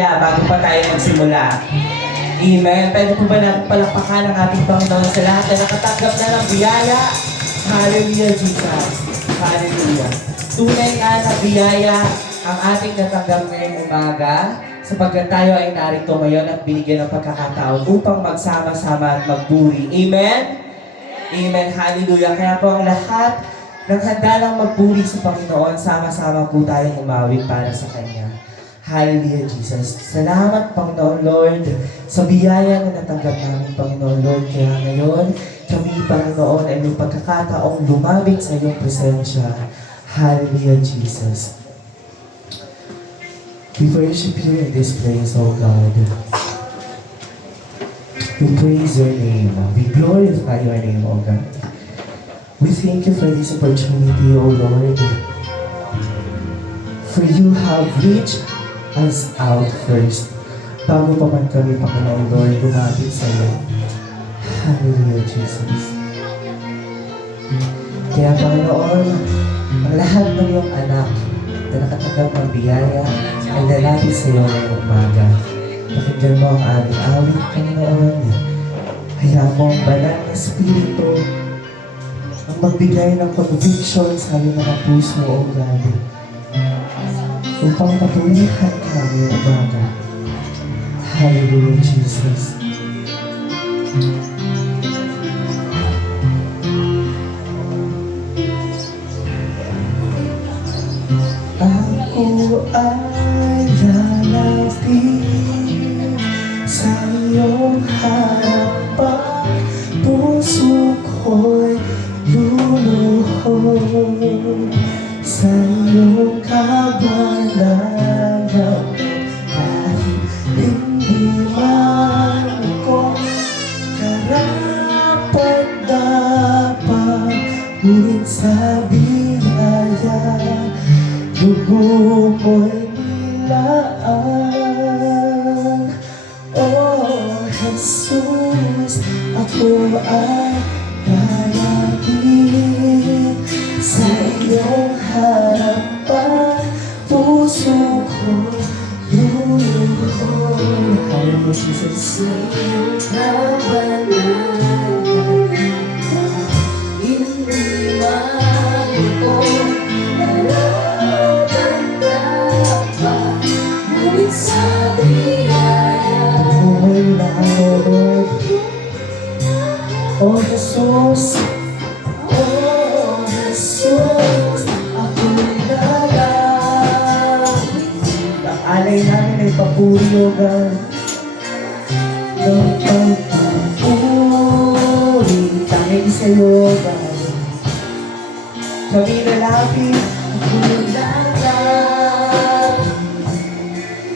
Bago pa tayo magsimula. Amen. Pwede po ba natin palakpakan ang ating Panginoon sa lahat na nakatanggap na ng biyaya? Hallelujah, Jesus. Hallelujah. Tunay nga na biyaya ang ating natanggap ngayong umaga sapagkat tayo ay narito ngayon at binigyan ng pagkakataon upang magsama-sama at magburi. Amen? Amen. Hallelujah. Kaya po ang lahat ng handa lang magburi sa Panginoon, sama-sama po tayong umawit para sa Kanya. Hallelujah, Jesus. Salamat, Panginoon Lord, sa biyaya na natanggap namin, Panginoon Lord. Kaya ngayon, kami, Panginoon, ay may pagkakataong lumabing sa iyong presensya. Hallelujah, Jesus. We worship you in this place, O God. We praise your name. We glorify your name, O God. We thank you for this opportunity, O Lord. For you have reached us out first. Bago pa man kami, Panginoon Lord, lumapit sa iyo. Hallelujah, Jesus. Kaya, Panginoon, ang lahat ng iyong anak na nakatanggap ng biyaya ay lalapit sa iyo ngayong umaga. Pakinggan mo ang aming awit, Panginoon. Hayaan mo ang banal na Espiritu ang magbigay ng conviction sa aming mga puso, O God, upang patulihan kami ang umaga. Hallelujah, Jesus. Ako ay lalapit sa iyong harapan, puso ko'y luluhod sa iyong kabalangan. Kahit hindi man ako karapat-dapat, ngunit sa biyaya dugo mo'y nilaan. Oh, Jesus, ako ay lalapit sa iyong harapan, puso ko luluhod. Hallelujah, Jesus. Sa iyong kabanalan, hindi man ako nararamdaman, ngunit sa biyaya mo'y nahulog. Oh, Jesus, oh, Jesus, ako'y lalapit. Ang alay namin ay papuri, O God. Ng pagpupuri, tanging sa'yo, O God. Kami lalapit, ako'y lalapit.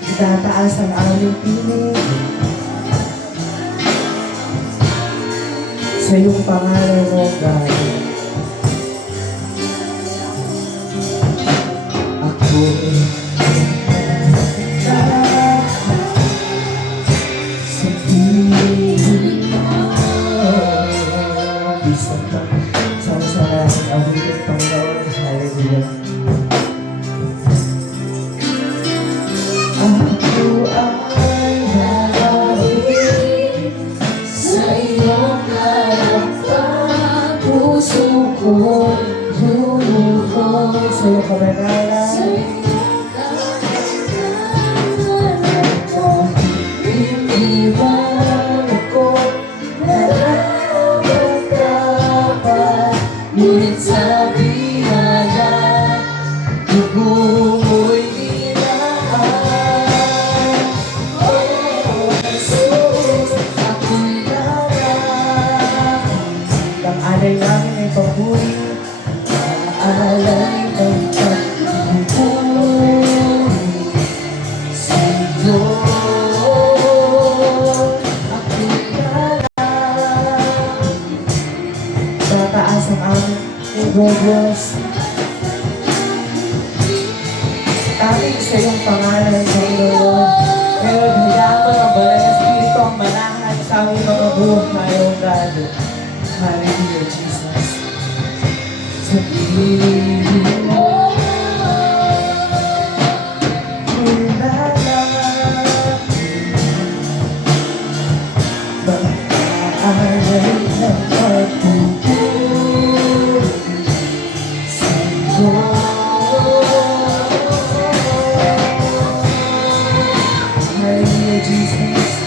Itataas ang aming pinig sa iyong pangalan, O God. Ako sa piling mo. Bisa pa. Sama-sama natin awitin, Panginoon. Hallelujah. Ako ay lalapit sa iyong harapan, puso ko'y luluhod sa iyong kabanalan. Hindi man ako nararamdaman, ngunit sa biyaya dugo mo'y nilaan. Oh, Jesus, ako'y lalapit. Ang alay namin ay papuri, ang alay ng pagpupuri sa iyo. Ako'y lalapit. Tataas ang aming igogos, tanging sa iyong pangalan, Panginoon. Ngayon, hayaan mo ang banal na Espiritu ang manahan sa aming mga buhay, O God. Hallelujah, Jesus. Sa piling mo, Jesus.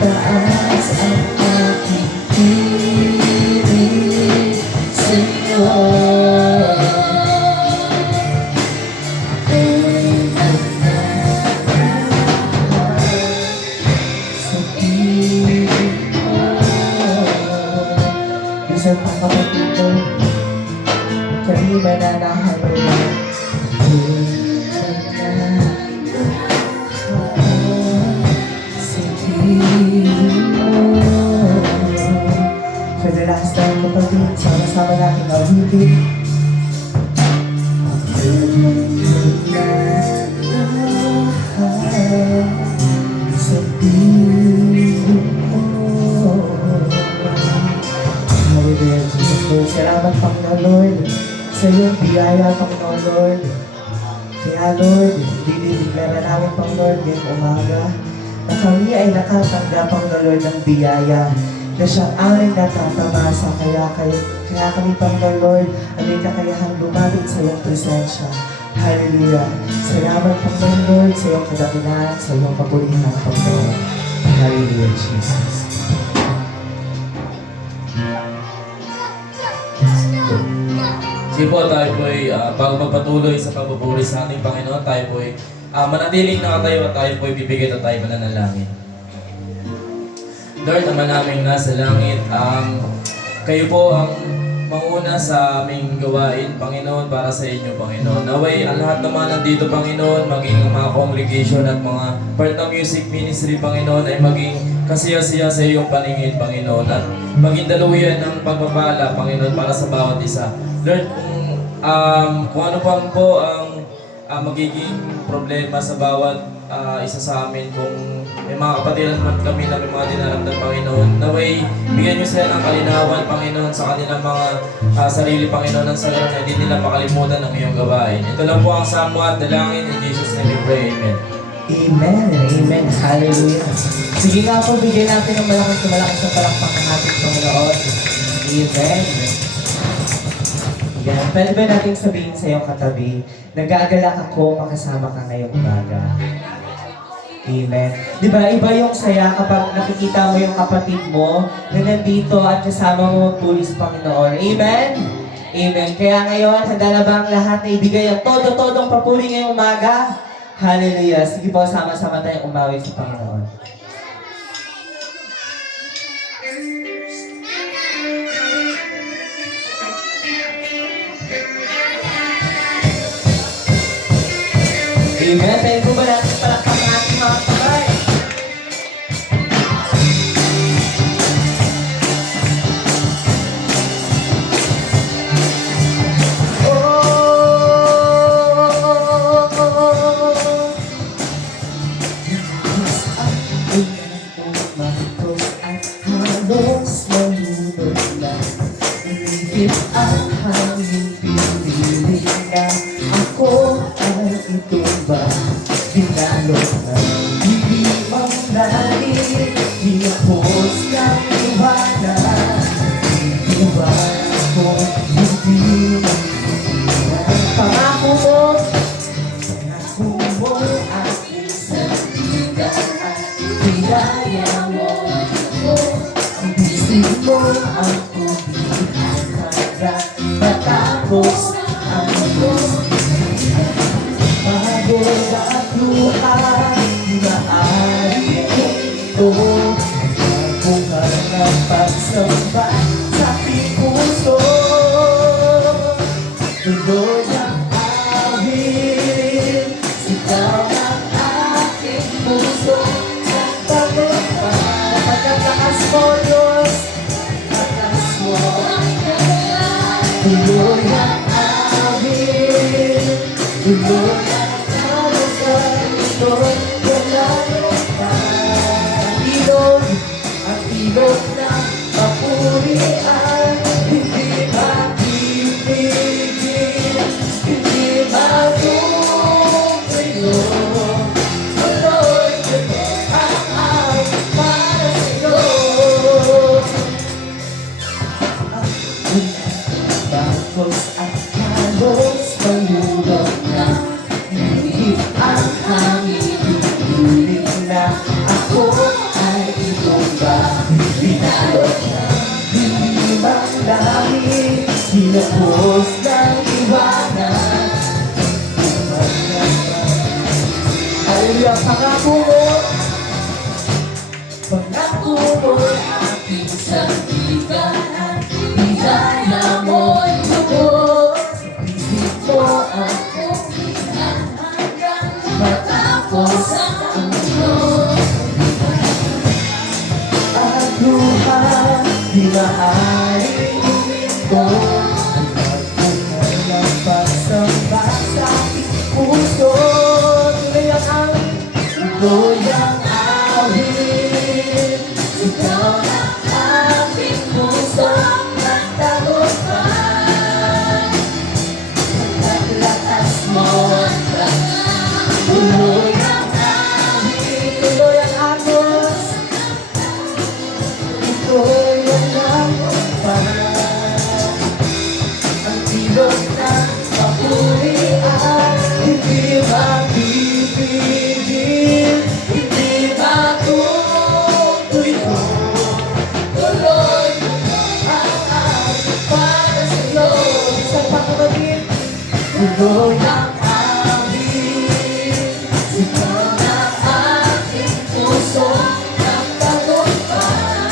Taas ang aking piling sa'yo. Sa piling mo. Isang kapatid ko, kami mananahalo na. For the last time, kapatid, sama-sama natin awitin. Sa piling mo. Hallelujah, Jesus Lord. Salamat, Panginoon Lord, sa iyong biyaya, Panginoon Lord. Kaya Lord, dinideklara namin, Panginoon, ngayong umaga, na kami ay nakatanggap, Panginoon Lord, ng biyaya na siyang aming natatamasa. Kaya kami, Panginoon Lord, ay may kakayahang lumapit sa iyong presensya. Hallelujah. Salamat, Panginoon Lord, sa iyong kadakilaan, sa iyong kapulihan, Panginoon. Hallelujah, Jesus. Sige po, tayo po ay bago magpatuloy sa pagpupuri sa ating Panginoon, tayo po ay manatiling nakatayo at tayo po ay bibigay at tayo mananalangin. Lord, Ama namin nasa langit, kayo po ang manguna sa aming gawain, Panginoon, para sa inyo, Panginoon. Naway, ang lahat naman nandito, Panginoon, maging ang mga congregation at mga part ng music ministry, Panginoon, ay maging kasiya-siya sa iyong paningin, Panginoon, at maging daluyan ng pagpapala, Panginoon, para sa bawat isa. Lord, kung ano pang po ang magiging problema sa bawat isa sa amin, kung may mga kapatiran man kami na may mga dinaramdam, Panginoon, naway, bigyan niyo sila ng kalinawan, Panginoon, sa kanilang mga sarili, Panginoon, ng sarili na hindi nila makalimutan ang iyong gawain. Ito lang po ang samo at dalangin. In Jesus' name we pray. Amen. Amen and amen. Hallelujah. Sige nga po, bigyan natin ng malakas na palakpakan ng ating Panginoon. Amen. Yan. Pwede ba natin sabihin sa iyong katabi, nag-aagalak ako makasama ka ngayong umaga. Amen. Di ba, iba yung saya kapag nakikita mo yung kapatid mo na nandito at kasama mo tulis Panginoon. Amen? Amen. Kaya ngayon, handa na ba ang lahat na ibigay ang todo-todong papuri ngayong umaga? Hallelujah. Sige po, sama-sama tayong umawi sa Panginoon. Amen. Tayo po ba natin palakpakan natin mga kamay? Ang hangin pinili na ako ay itumba, binalot na hindi mang dali, hinapos ng iwanan, iwanan ko hindi pangako mo aking sandigan at pinaya mo ibisig mo ang matapos ang pagod at luha, maaari ko ito mabuhay ng pagsamba sa aking puso. Tuloy ang awit, sigaw ng aking puso, nagpagod pa, pagkataas mo Diyos, takas mo. Tuloy ang awit, tuloy ang kalusan, tuloy ang ilog ng papurian, hindi mapipigil, hindi matutuyo. Tuloy ang awit para sa'yo. Bakos at kalos, malulog na, hihip ang hangin. Tinapos ng iwanan. Hallelujah, pangako mo. Pangako mo aking sandigan at biyaya mo'y lubos. Isip mo ako hanggang matapos ang mundo. At luha, di maaaring huminto. Magbuhay ng pagsamba sa aking puso. Tuloy ang awit, tuloy ang awit. Ikaw na aking puso at tagumpay. At lakas mo ang tangang. Tuloy ang awit, tuloy ang agos. Ito'y walang pagpapal. Ang tibok ng kapurian, hindi mapipigil, hindi matutuyo. Tuloy ang awit para sa'yo. Isang pagkabatid, tuloy ang awit. Sigaw ng aking puso ng tagumpay.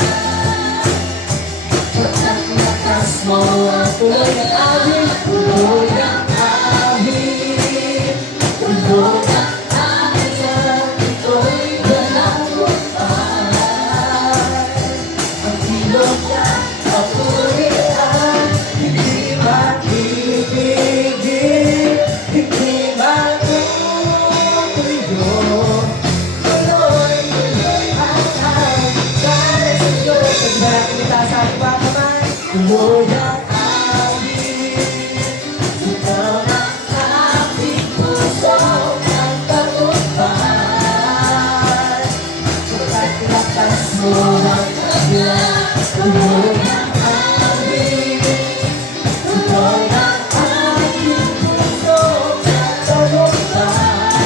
At lakas mo ang tuloy ang awit, tuloy ang awit, tuloy ang awit, ito'y walang humpay. Ang ilog ng kapurian, hindi mapipigil, hindi matutuyo. Tuloy, tuloy ang awit para sa'yo. Pagbarang kita sa aking mga kamay, tuloy ang awit. Ikaw ng aking puso ang tagumpay. At lakas mo ang kanya, tuloy ang awit. Ikaw ng aking puso ang tagumpay.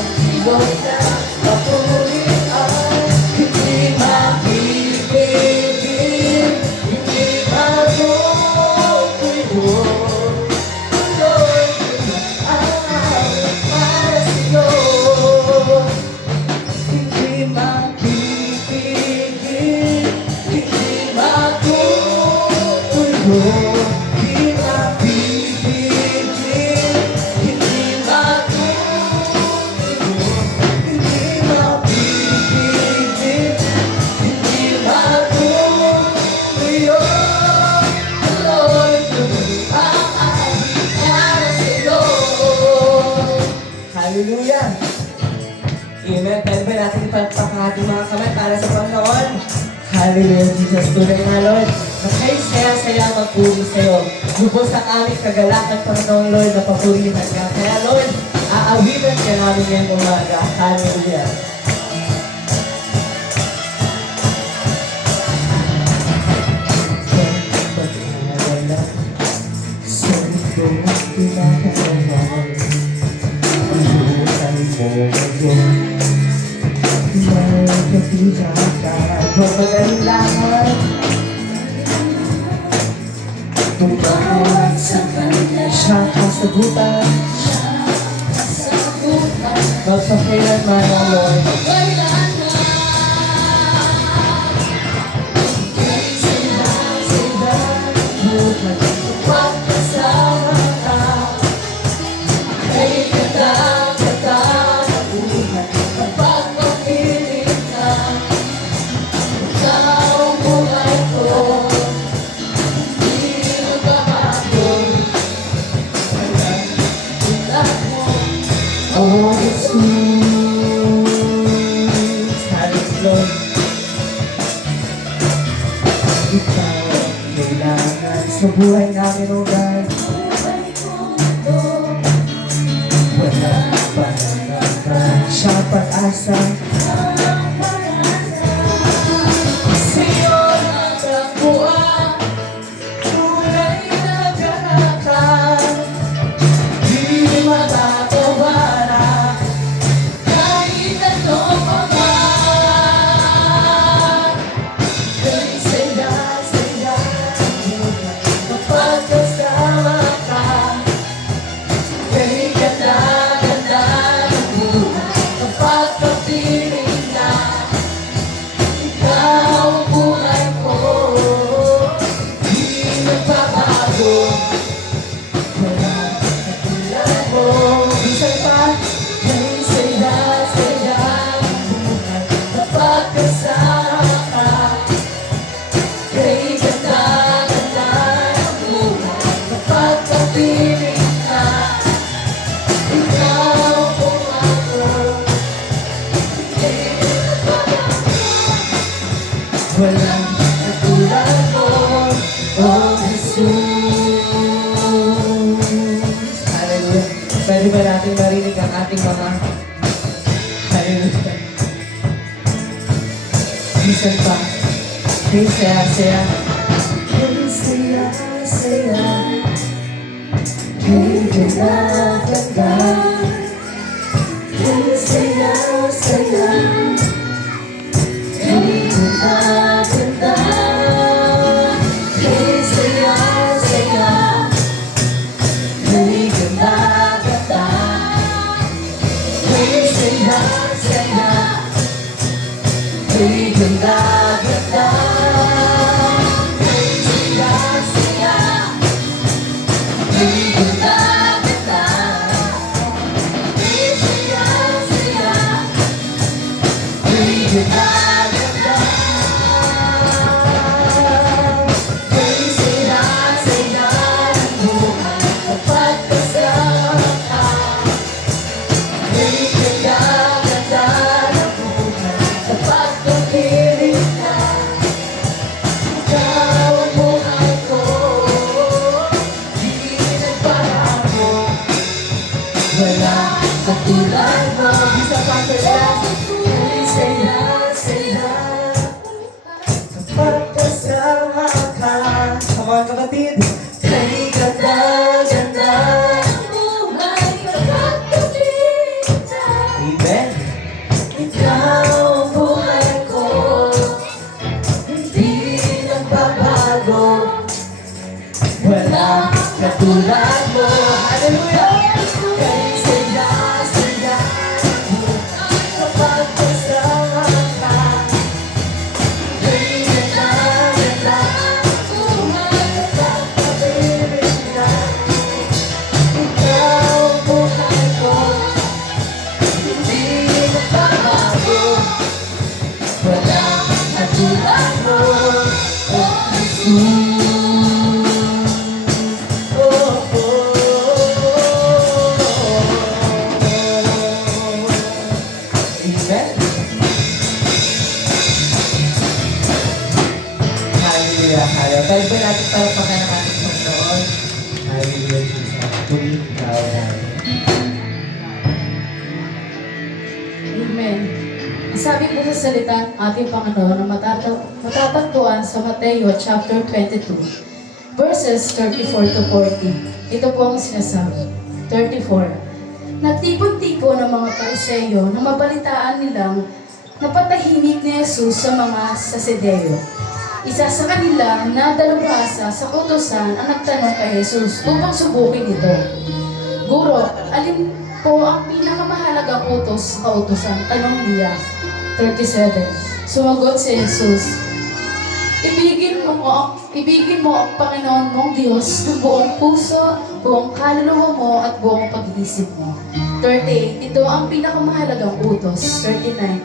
Ang ilog ng kapurian, hindi mapipigil, hindi matutuyo. Tuloy, tuloy ang awit para sa'yo. Hindi mapipigil, hindi matutuyo. Hindi mapipigil, hindi matutuyo. Hindi mapipigil, hindi matutuyo. Tuloy, tuloy ang awit para sa'yo. Hallelujah! Amen. Pwede ba natin ipagpakahati mga kamay para sa Panginoon? Hallelujah, Jesus. Tunay na, Lord. Na kayo saya-saya magpuri sa'yo. Lubos ang aming kagalakan, Panginoon, Lord, na papurihan ka. Kaya, Lord, aawitan ka namin ngayong umaga. Hallelujah. Sa ito ang pinakalaman, ilutan mo ngayon. Magkapihan ka, magpagalilangan. Tumahan sa kanya, siya kasagutan. Magpakailanman ang Lord. Pagkasama ka, ay kata-kata-buhay. Pagpapilit ka, ikaw ang buhay ko. Hindi magbabago, walang mo. Oh, Jesus, hallelujah. Ikaw ang kailangan sa buhay namin, oh God. Wala pa naman siya pag-asa. Sa'yo natagpuan, tunay na ganakan. Di matatawaran, kahit anong paman. Kay saya, saya, natin marinig ang ating mga hallelujah. Listen pa. Hey, saya, saya. Hey, saya, saya. Hey, ganda, ganda. Hey, saya, saya. Hey, ganda, ganda. Hey, saya, saya. Hey, ganda, ganda. Hey, saya, saya. Hey, ganda, ganda. Hey, saya, saya. Hey, ganda, ganda. Hey, saya, saya. Hey, ganda, ganda. Hey, saya, saya. Ang buhay kapag kasama ka. Hey, ganda, ganda. Ang buhay kapag kapiling ka. Ikaw ang buhay ko. Di nagbabago. Wala katulad mo. Isa pa kaya. Hey, saya, saya. Kapag kasama ka. Come on, kapatid. Hey, ganda, ganda. Buhay kapag kapiling ka. Amen. Ikaw ang buhay ko. Hindi nagbabago. Wala katulad mo. Hallelujah! Kay saya, saya. Kapag kasama ka. Kay ganda, ganda. Buhay kapag Kapiling ka. Ikaw ang buhay ko. Hindi nagbabago. Wala katulad mo. Oh, Jesus. Oh, oh, Amen. Hallelujah, hallelujah. Pwede ba natin palapakan ang ating Panginoon? Hallelujah, Jesus. Purihin ikaw namin. Amen. Sabi po sa salita ng ating Panginoon na matatagpuan sa Mateo chapter 22, verses 34 to 40. Ito po ang sinasabi. 34. Nagtipon-tipon ng mga Pariseyo na mabalitaan nilang napatahimik ni Jesus sa mga Sasedeo. Isa sa kanila na dalubhasa sa utusan ang nagtanong kay Jesus upang subukin ito. Guro, alin po ang pinakamahalagang utos sa kautusan? Tanong niya. 37. Sumagot si Jesus, Ibigin mo ang Panginoon mong Diyos ng buong puso, buong kaluluwa mo at buong pag-iisip mo. 38. Ito ang pinakamahalagang utos. 39.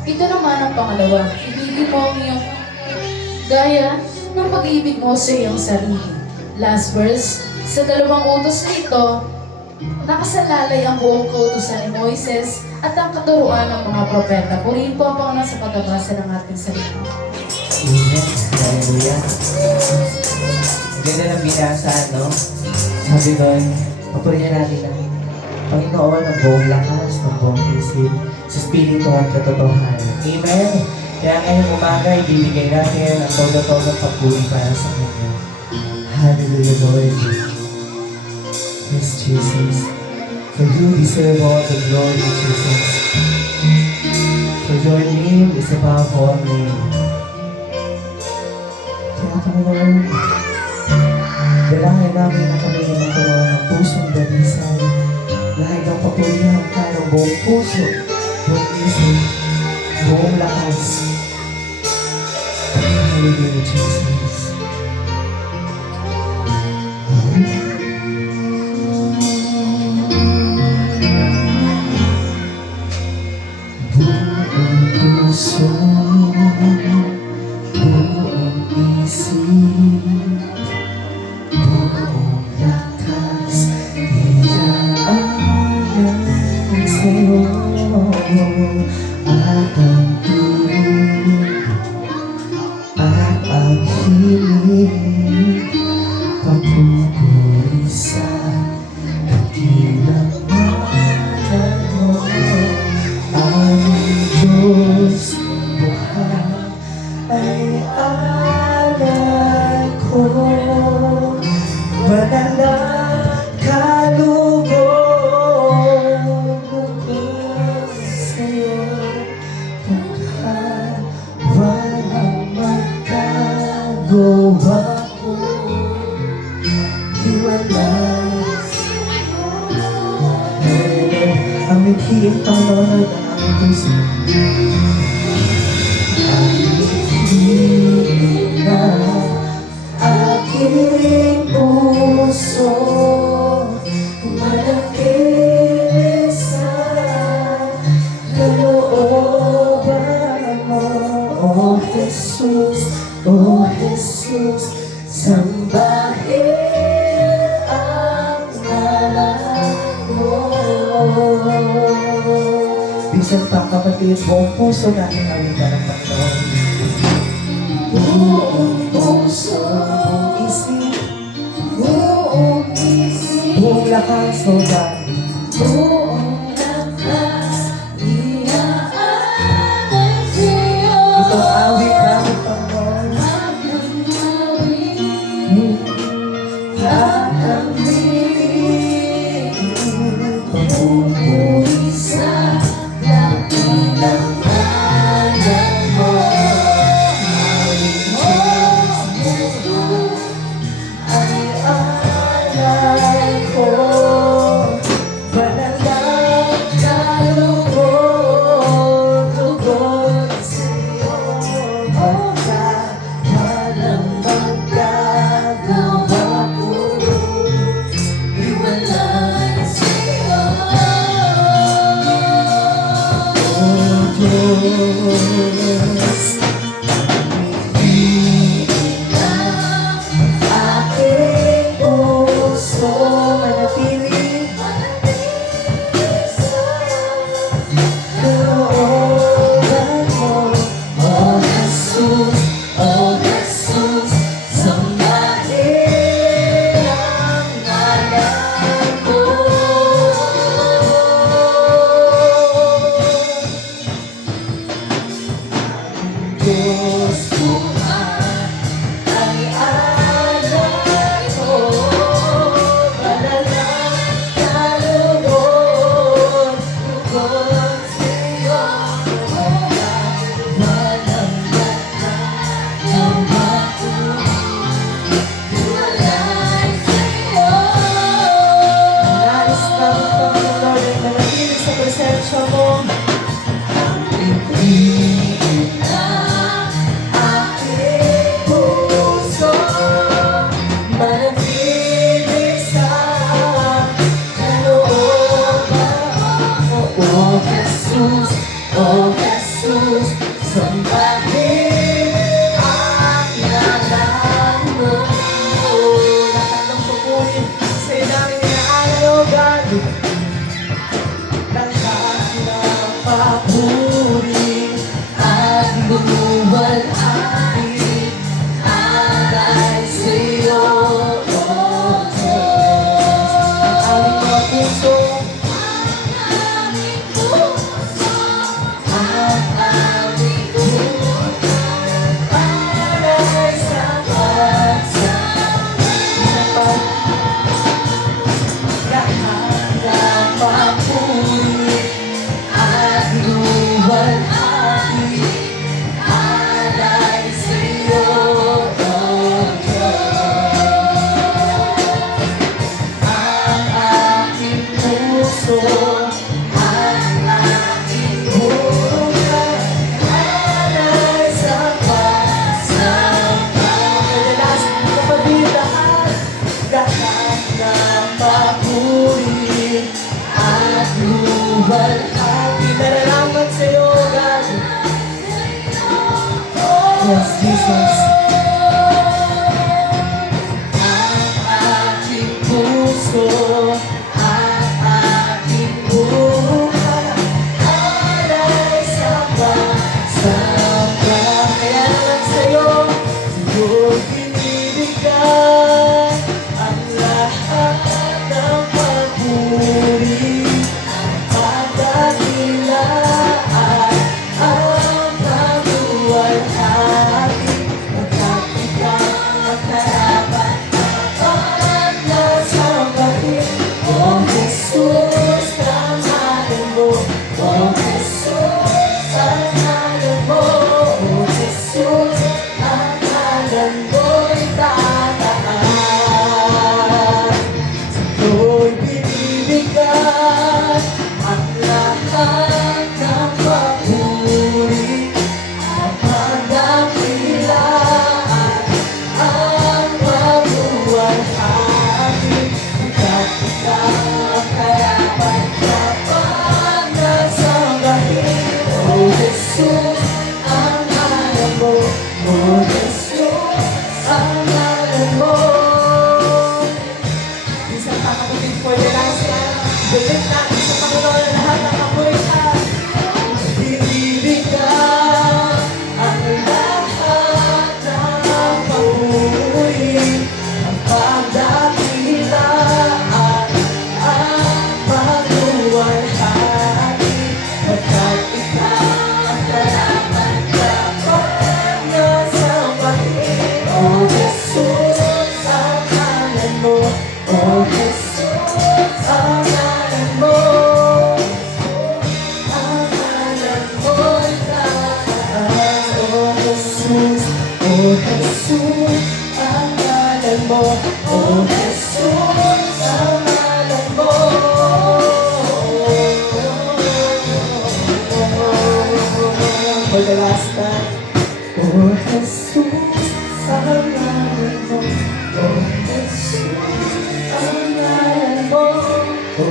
Ito naman ang pangalawa. Ibigin mo ang iyong gaya ng pag-ibig mo sa iyong sarili. Last verse. Sa dalawang utos na ito, nakasalalay ang buong kautusan ni Moises at ang katuruan ng mga propeta. Purihin po ang Panginoon sa pagbabasa ng ating salita. Amen. Hallelujah. Ganda ng binasa, no? Sabi doon, papurihan natin ang Panginoon ng buong lakas, ng buong isip, sa spirito at katotohanan. Amen. Kaya ngayong umaga, ibibigay natin ang todo-todo papuri para sa Kanya. Hallelujah, Lord. Yes, Jesus. For you deserve all the glory, Jesus. For your name is above all name. Kaya Panginoon, dalangin namin na kami magkaroon ng pusong dalisay. Lahig ang papurihan ka ng buong puso, buong isip, buong lakas. Hallelujah, Jesus. Buong puso, buong isip, buong lakas, iyaangan sa'yo at ang tuwid at ang hiling papupurisan at mithiin, Panginoon, ng aming puso. Mithiin ng aking puso, manatili sa kalooban mo, O Jesus, O Jesus, sambahin ang ngalan mo. Bisan pa kapatid, buong puso natin awit ng Panginoon. Buong puso, buong isip, buong lakas, O God. Buong lakas, iaalay sa'yo. Itong awit namin, Panginoon. Ang bibig, pupuri sa dakilang ngalan mo. Oh, Jesus, Ay alay ko, manalang kalooban, lugod sa'yo. Pagkat walang magagawa ko, iwalay sa'yo. O Diyos. Aking puso manatili kalooban mo, O Jesus, O Jesus, sambahin ang ngalan mo. Diyos ko ay alay ko, manalang kalooban, lugod sa'yo. Walang magagawa ko, Iwalay sa'yo. nais namin, Panginoon, ay manatili sa presensya mo. Aking puso manatili sa kalooban mo, O Jesus, O Jesus, sambahin ang ngalan mo. Lahat ng pupuri sa'yo namin inaalay, O God. Lahat ng papuri at luwalhati alay sa'yo, O Diyos. Ang aming mga puso, Aming puso, ang aming puso, alay sa pagsama. Isa pa, lahat ng papuri at luwalhati alay sa'yo, O Diyos. Ang aking puso, ang aking buhay, alay sa pagsamba. Madalas, kapatid, lahat ng papuri at luwalhati nararapat sa'yo, God. Yes, Jesus. Ang aking puso, ang aking buhay, alay sa pagsamba. Kaya naman sa'yo, sa'yo binibigay ang lahat ng papuri at dakilaan, ang pagluwalhati.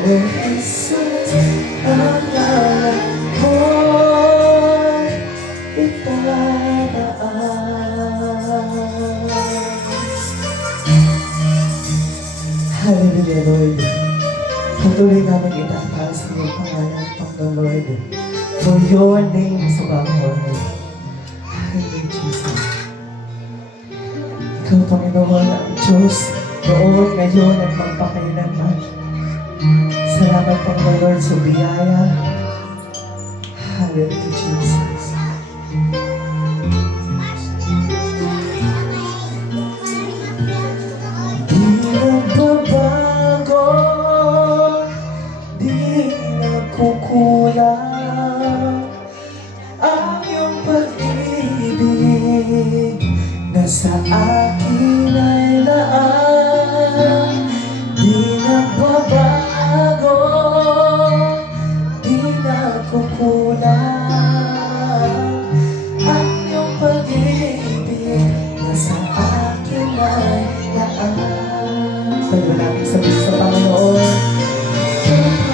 Jesus, ang lahat mo itataas. Hallelujah, Lord. Patuloy namin itataas ang iyong pangalan, Panginoon Lord. For your name is above all name. Hallelujah, Jesus. Ikaw, Panginoon, ang Diyos, noon, ngayon, at magpakailanman. Salamat, Panginoon Lord, sa biyaya. Hallelujah, Jesus. Di nagbabago, di nagkukulang ang iyong pag-ibig na sa akin ay laan. Di nagbabago, di nagkukulang ang iyong pag-ibig na sa akin ay laan. Tayo natin sabi sa Panginoon.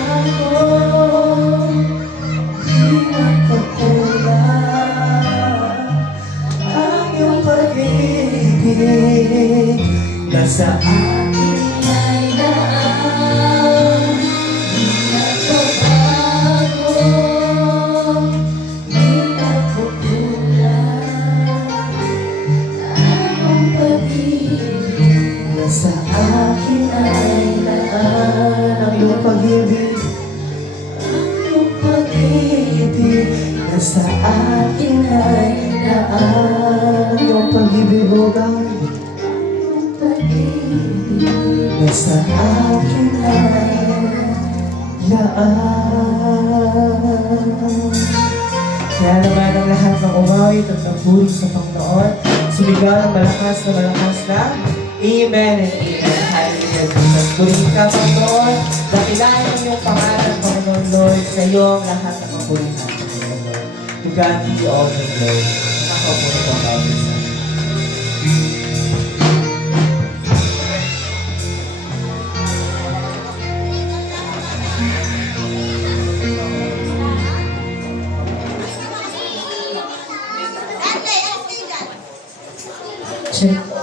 Panginoon, di nagkukulang ang iyong pag-ibig na sa akin ay laan. Di nagbabago, di nagkukulang ang iyong pag-ibig na sa akin ay laan. Ang iyong pag-ibig, ang iyong pag-ibig na sa akin ay laan. Ang iyong pag-ibig, O God, na sa akin ay laan. Kaya naman ang lahat ng umawit at nagpuri sa Panginoon, sumigaw ng malakas na Amen and Amen. Hallelujah, Jesus. Purihin ka, Panginoon. Dakilain ang iyong pangalan, Panginoon Lord, sa iyong lahat ng kapurihan, Panginoon Lord. To God be all the glory. Nakaupo na po ang bawat isa. Check.